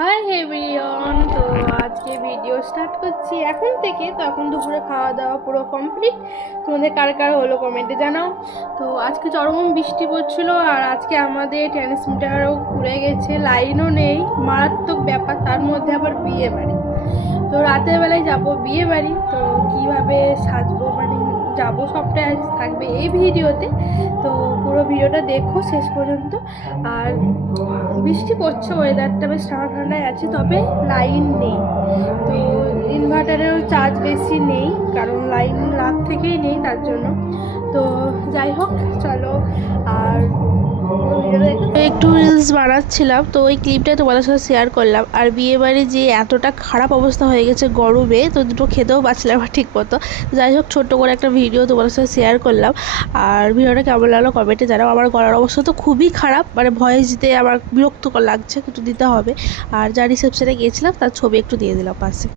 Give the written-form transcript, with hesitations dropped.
Hi everyone. তো আজকে video start করছি এখন থেকে। তো এখন দুপুরে খাওয়া দাওয়া পুরো কমপ্লিট। তোমাদের কার কার হলো কমেন্টে জানাও। তো আজকে চরম বৃষ্টি পড়ছিল, আর আজকে আমাদের ট্রান্সমিটারও ঘুরে গেছে, লাইনও নেই, মারাত্মক ব্যাপার। তার মধ্যে আবার বিয়ে বাড়ি। তো রাতের বেলায় যাব বিয়ে বাড়ি। তো কীভাবে সাজবো যাবো সবটাই আজ থাকবে এই ভিডিওতে। তো পুরো ভিডিওটা দেখো শেষ পর্যন্ত। আর বৃষ্টি পড়ছে, ওয়েদারটা বেশ ঠান্ডা ঠান্ডায় আছে, তবে লাইন নেই। তো ইনভার্টারেরও চার্জ বেশি নেই, কারণ লাইন রাত থেকেই নেই তার জন্য। তো যাই হোক, চলো। আর একটু রিলস বানাচ্ছিলাম, তো ওই ক্লিপটা তোমাদের সাথে শেয়ার করলাম। আর বিয়েবাড়ি যে এতটা খারাপ অবস্থা হয়ে গেছে গরমে, তো দুটো খেতেও পারছিলাম না ঠিক মতো। যাই হোক, ছোট্ট করে একটা ভিডিও তোমাদের সাথে শেয়ার করলাম। আর ভিডিওটা কেমন লাগলো কমেন্টে জানাও। আমার গলার অবস্থা তো খুবই খারাপ, ভয়েস দিতে আমার বিরক্তকর লাগছে, কিন্তু দিতে হবে। আর যা রিসেপশনে গিয়েছিলাম তার ছবি একটু দিয়ে দিলাম পাশে।